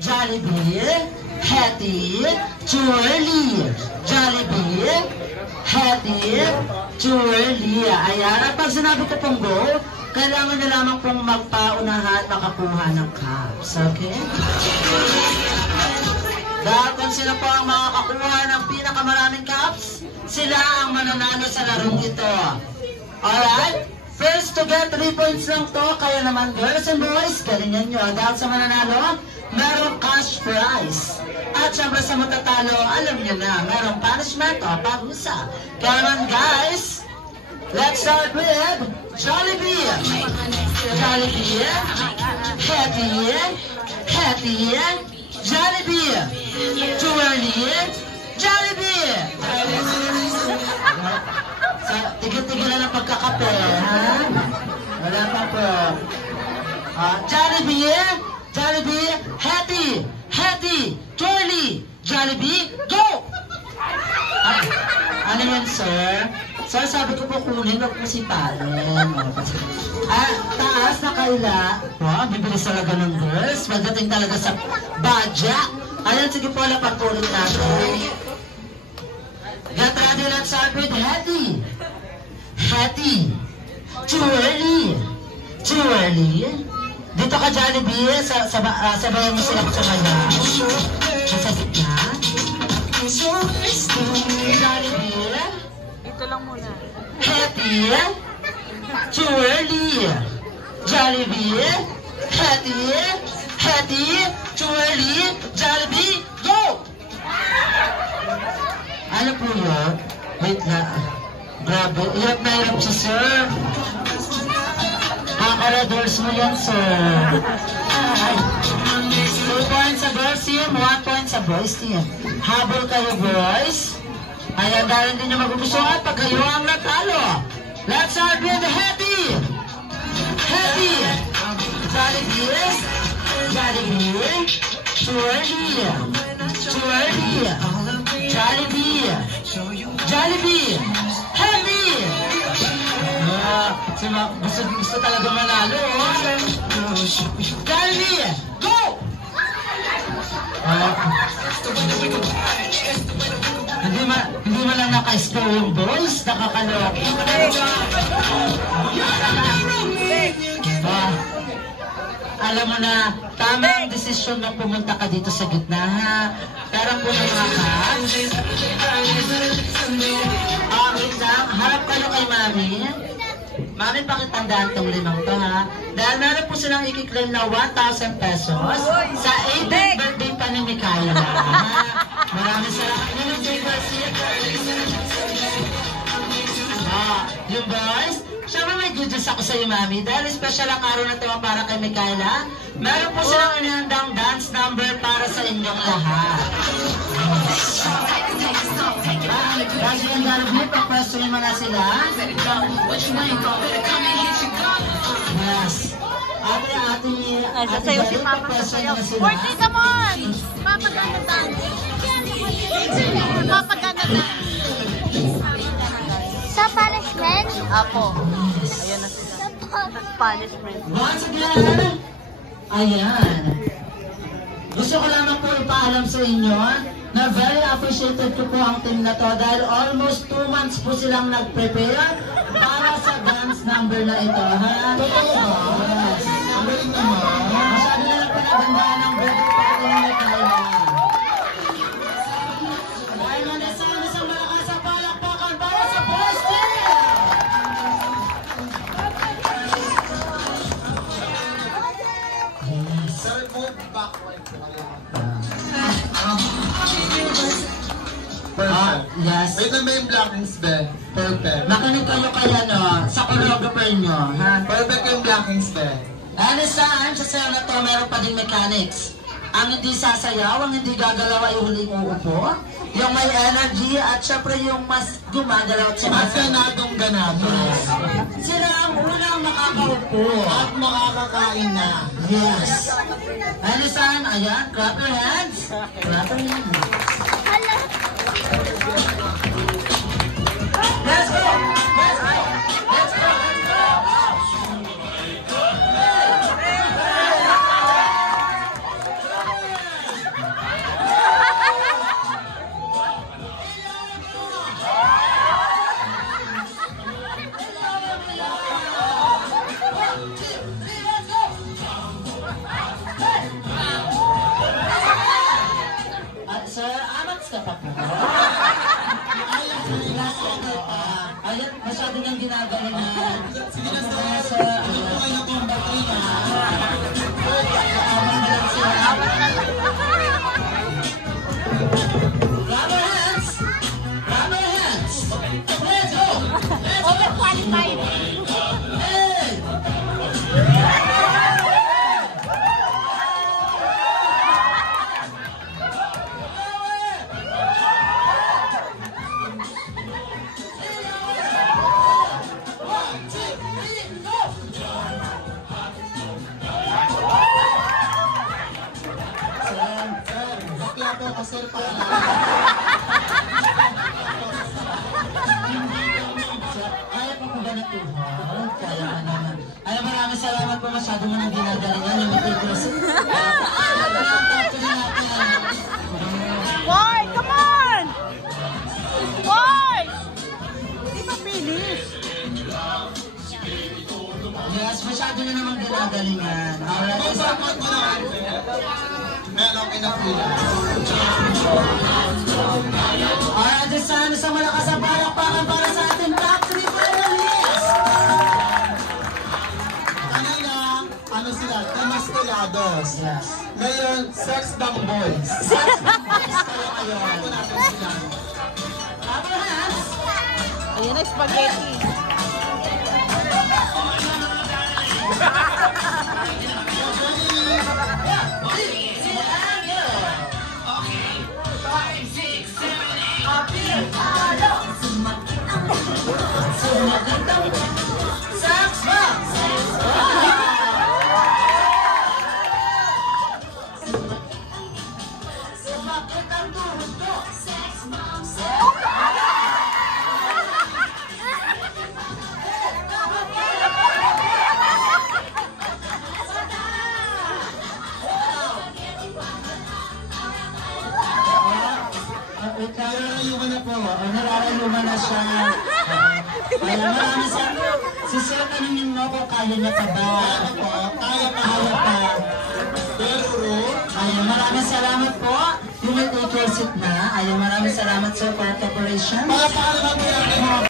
Jollibee, Hetty, Twirly. Jollibee, Hetty, Twirly. Ayan, at pag sinabi ko pong go, kailangan na lamang pong magpaunahan at makakuha ng cups. Okay? Dahil kung sila po ang makakakuha ng pinakamaraming cups, sila ang mananalo sa larong ito. Alright? First to get 3 points lang to, kaya naman girls and boys, galingan nyo. Dahil sa mananalo, merong cash prize. At syempre sa matatalo, alam nyo na, merong punishment o parusa. Kaya naman guys, let's start with Jollibee. Jollibee, Hetty, Hetty, Jollibee, Twirly, Jollibee. Tigil-tigil na ng pagkakape, ha? Wala pa po. Jollibee, Jollibee, Hetty, Hetty, Twirly, Jollibee, go! Ano yan, sir? Sir, sabi ko po kunin, huwag mo sipalin. Taas na kaila. Wow, bibilis talaga ng girls. Magdating talaga sa budget. Ayan, sige po, lapatuloy natin. Get ready, let's start with Hetty. Hetty. Twirly. Twirly. Dito ka, Jollibee. Sabayan mo sila sa kanya. Sa gitna. Jollibee. Dito lang muna. Hetty. Twirly. Jollibee. Hetty. Hetty. Twirly. Jollibee. Go! Ano po yun? Wait na. Grabe. Hirap na hirap si sir. Kakaradors mo yan, sir. 2 points sa girls team, 1 point sa boys team. Habol kayo, boys. Ayan, dahil hindi nyo magugustuhan pag kayo ang natalo. Let's start with Hetty. Hetty. Jollibee. Jollibee. Twirly. Twirly. Jollibee. Jollibee. Hetty. Gusto talaga manalo. Jollibee. Go! Hindi mo lang naka-score yung boys. Nakakaloki. Alam mo na, tamang desisyon na pumunta ka dito sa gitna, ha? Pero po na mga cups. Wait lang. Harap kayo kay Mami. Mami, pakitandaan tong limang to, ha? Dahil meron po silang ikiklaim na 1,000 pesos sa 18th birthday pa ni Mikayla. Maraming salamat. Yung boys, syempre may good news ako sa iyo, Mami. Dahil special ang araw na ito para kay Mikayla, meron po silang inihandang dance number para sa inyong lahat. Kasi yung Jollibee, pag-question mo na sila. Yes. Sasayo si Mama. Sasayo. Forty, come on! Papagana tayo. Papagana tayo. Sa punishment? Apo. Ayan na sila. Punishment. Once again, ayan. Gusto ko lamang po ipaalam sa inyo na very appreciated ko po ang team na to dahil almost 2 months po silang nag-prepare para sa dance number na ito. Ha? Totoo ba? Yes. Masyado na lang pinagandaan ng birthday party ni Mikayla. Dahil manasama sa malakas ang palakpakan para sa boys team! Sorry po, backward. Perfect. Yes. Wait lang ba yung blockings, be? Perfect. Makinig kayo kaya sa choreographer nyo, ha? Perfect yung blockings, be. Anytime sa sayo na to, meron pa din mechanics. Ang hindi sasayaw, ang hindi gagalaw ay huling uupo. Yung may energy at syempre yung mas gumagalaw at Mas ganadong ganado. Sila ang unang makakaupo. At makakakain na. Yes. Anytime, ayan, clap your hands. Clap your hands. Let's go! Let's go! Let's go! Let's go! pa po. Ayan, masyado niyang ginagalingan. Sige na sir. Sa, Ito kayo kung baterya. Grab our hands! Grab our hands! Let's go! Let's go! Overqualified. Hey! One, two, three, go! Sir, bakla po ako sir pa. Kaya pa po ba natuhan? Kaya ka naman. Alam, maraming salamat po. Masyado mo nang ginagalingan yung matigas. Boy, come on! Boy! Hindi pa finish. Yes, masyado nyo namang ginagalingan. Alright, Kung isa. bakit mo na meron pinapila. Alright, isa malakas ang palakpakan para sa ating top 3 finalists. Kanina, ano sila? Demaskulados. Yes. Ngayon, sex dumb boys. Sex boys kayo ngayon. Ito natin sila. Clap your hands. Ayan na, spaghetti. Sex box. Sumakit ang tuhod ko. Naralayuan na po. Nararamdaman na siya. Kaya marami sa... Si Sir, tanongin mo kung kaya niya pa ba? Kaya pa. Kaya pa. Pero, Ayun, maraming salamat po. You may take your seat na. Ayun, maraming salamat sir for cooperation. para paano ba